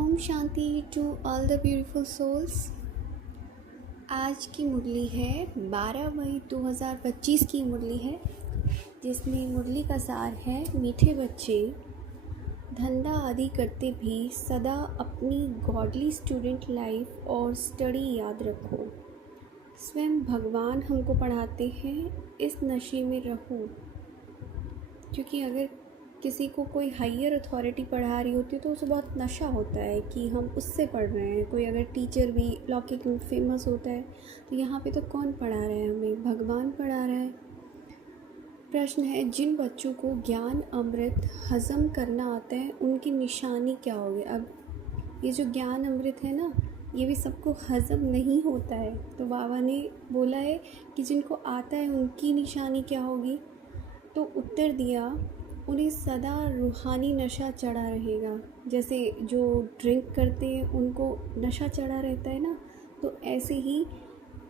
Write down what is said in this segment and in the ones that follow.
ओम शांति to all the beautiful souls. आज की मुरली है 12 मई 2025 की मुरली है, जिसमें मुरली का सार है, मीठे बच्चे धंधा आदि करते भी सदा अपनी गॉडली स्टूडेंट लाइफ और स्टडी याद रखो। स्वयं भगवान हमको पढ़ाते हैं, इस नशे में रहो। क्योंकि अगर किसी को कोई हायर अथॉरिटी पढ़ा रही होती है तो उसे बहुत नशा होता है कि हम उससे पढ़ रहे हैं। कोई अगर टीचर भी लौकिक में फेमस होता है तो यहाँ पे तो कौन पढ़ा रहा है हमें? भगवान पढ़ा रहा है। प्रश्न है, जिन बच्चों को ज्ञान अमृत हज़म करना आता है उनकी निशानी क्या होगी? अब ये जो ज्ञान अमृत है ना, ये भी सबको हज़म नहीं होता है, तो बाबा ने बोला है कि जिनको आता है उनकी निशानी क्या होगी? तो उत्तर दिया, उन्हें सदा रूहानी नशा चढ़ा रहेगा। जैसे जो ड्रिंक करते हैं उनको नशा चढ़ा रहता है ना, तो ऐसे ही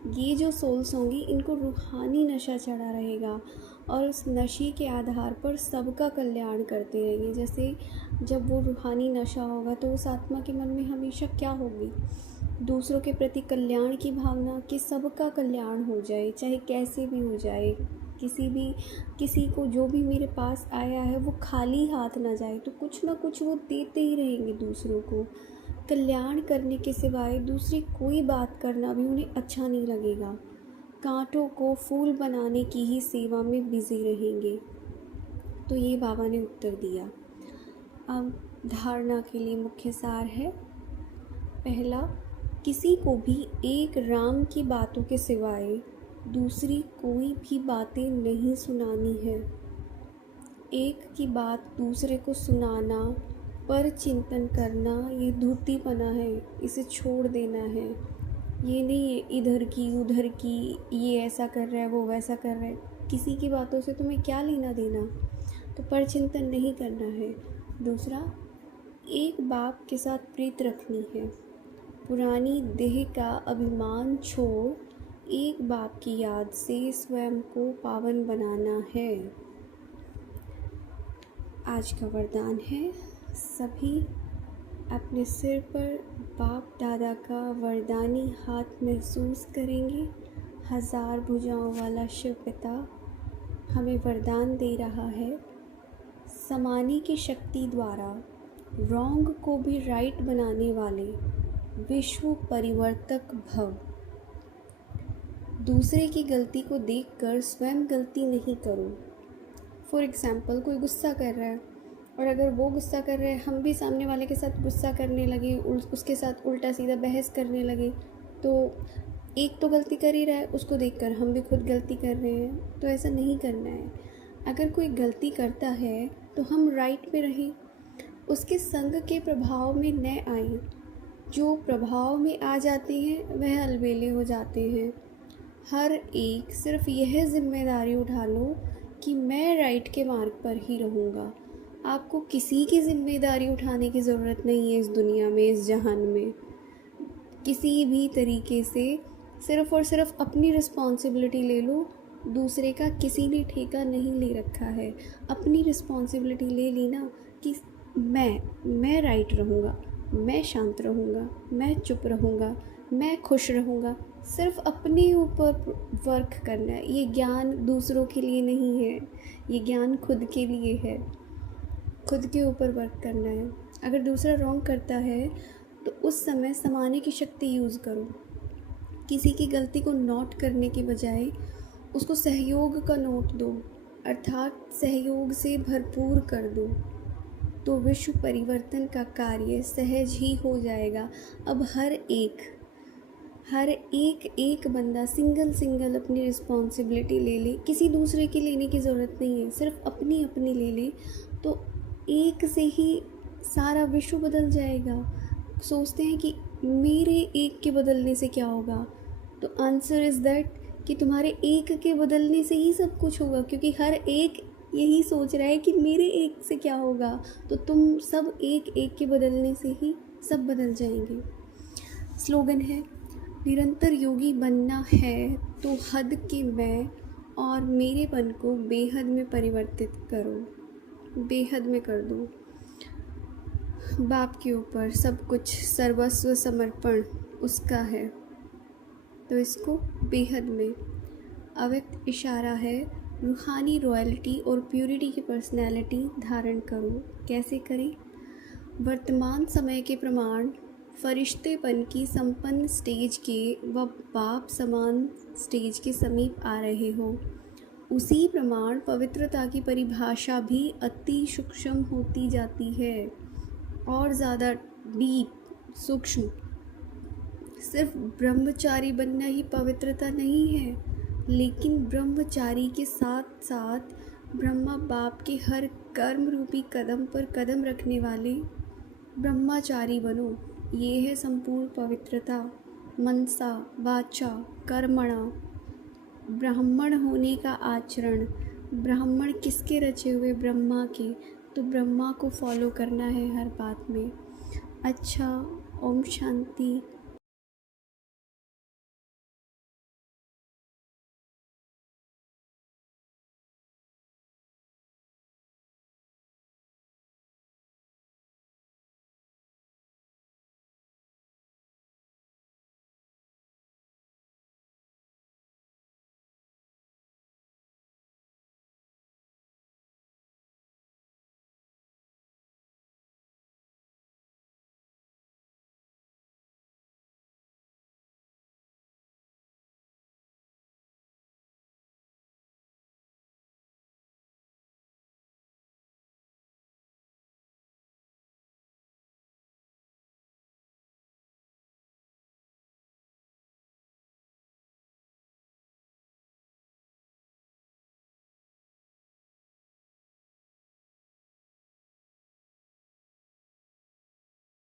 ये जो सोल्स होंगी इनको रूहानी नशा चढ़ा रहेगा और उस नशे के आधार पर सबका कल्याण करते रहेंगे। जैसे जब वो रूहानी नशा होगा तो उस आत्मा के मन में हमेशा क्या होगी? दूसरों के प्रति कल्याण की भावना, कि सबका कल्याण हो जाए, चाहे कैसे भी हो जाए। किसी को जो भी मेरे पास आया है वो खाली हाथ ना जाए, तो कुछ ना कुछ वो देते ही रहेंगे दूसरों को। कल्याण करने के सिवाय दूसरी कोई बात करना भी उन्हें अच्छा नहीं लगेगा। कांटों को फूल बनाने की ही सेवा में बिजी रहेंगे। तो ये बाबा ने उत्तर दिया। अब धारणा के लिए मुख्य सार है। पहला, किसी को भी एक राम की बातों के सिवाय दूसरी कोई भी बातें नहीं सुनानी है। एक की बात दूसरे को सुनाना, पर चिंतन करना, ये धूर्तीपना है, इसे छोड़ देना है। ये नहीं है इधर की उधर की, ये ऐसा कर रहा है वो वैसा कर रहा है, किसी की बातों से तुम्हें क्या लेना देना, तो पर चिंतन नहीं करना है। दूसरा, एक बाप के साथ प्रीत रखनी है। पुरानी देह का अभिमान छोड़ एक बाप की याद से स्वयं को पावन बनाना है। आज का वरदान है, सभी अपने सिर पर बाप दादा का वरदानी हाथ महसूस करेंगे। 1000 भुजाओं वाला शिव पिता हमें वरदान दे रहा है, समाने की शक्ति द्वारा रॉन्ग को भी राइट बनाने वाले विश्व परिवर्तक भव। दूसरे की गलती को देखकर स्वयं गलती नहीं करो। फॉर एग्ज़ाम्पल, कोई गुस्सा कर रहा है और अगर वो गुस्सा कर रहा है, हम भी सामने वाले के साथ गुस्सा करने लगे, उसके साथ उल्टा सीधा बहस करने लगे, तो एक तो गलती कर ही रहा है, उसको देखकर हम भी खुद गलती कर रहे हैं। तो ऐसा नहीं करना है। अगर कोई गलती करता है तो हम राइट में रहें, उसके संग के प्रभाव में न आए। जो प्रभाव में आ जाते हैं वह अलबेले हो जाते हैं। हर एक सिर्फ यह जिम्मेदारी उठा लो कि मैं राइट के मार्ग पर ही रहूँगा। आपको किसी की जिम्मेदारी उठाने की ज़रूरत नहीं है इस दुनिया में, इस जहान में। किसी भी तरीके से सिर्फ़ और सिर्फ अपनी रिस्पॉन्सिबिलिटी ले लो। दूसरे का किसी ने ठेका नहीं ले रखा है। अपनी रिस्पॉन्सिबिलिटी ले ली ना कि मैं राइट रहूँगा, मैं शांत रहूँगा, मैं चुप रहूँगा, मैं खुश रहूँगा। सिर्फ अपने ऊपर वर्क करना है। ये ज्ञान दूसरों के लिए नहीं है, ये ज्ञान खुद के लिए है। खुद के ऊपर वर्क करना है। अगर दूसरा रॉन्ग करता है तो उस समय समाने की शक्ति यूज़ करो। किसी की गलती को नोट करने के बजाय उसको सहयोग का नोट दो, अर्थात सहयोग से भरपूर कर दो, तो विश्व परिवर्तन का कार्य सहज ही हो जाएगा। अब हर एक बंदा सिंगल अपनी रिस्पॉन्सिबिलिटी ले ले, किसी दूसरे की लेने की ज़रूरत नहीं है, सिर्फ अपनी ले ले, तो एक से ही सारा विश्व बदल जाएगा। सोचते हैं कि मेरे एक के बदलने से क्या होगा, तो आंसर इज़ दैट कि तुम्हारे एक के बदलने से ही सब कुछ होगा, क्योंकि हर एक यही सोच रहा है कि मेरे एक से क्या होगा, तो तुम सब एक के बदलने से ही सब बदल जाएंगे। स्लोगन है, निरंतर योगी बनना है तो हद के मैं और मेरेपन को बेहद में परिवर्तित करो, बेहद में कर दो। बाप के ऊपर सब कुछ, सर्वस्व समर्पण उसका है। तो इसको बेहद में अव्यक्त इशारा है, रूहानी रॉयल्टी और प्योरिटी की पर्सनैलिटी धारण करो। कैसे करें? वर्तमान समय के प्रमाण फरिश्तेपन की संपन्न स्टेज के व बाप समान स्टेज के समीप आ रहे हो। उसी प्रमाण पवित्रता की परिभाषा भी अति सूक्ष्म होती जाती है और ज़्यादा डीप, सूक्ष्म। सिर्फ ब्रह्मचारी बनना ही पवित्रता नहीं है, लेकिन ब्रह्मचारी के साथ साथ ब्रह्मा बाप के हर कर्म रूपी कदम पर कदम रखने वाले ब्रह्मचारी बनो। ये है संपूर्ण पवित्रता। मनसा वाचा कर्मणा, ब्राह्मण होने का आचरण। ब्राह्मण किसके रचे हुए? ब्रह्मा के। तो ब्रह्मा को फॉलो करना है हर बात में। अच्छा, ओम शांति।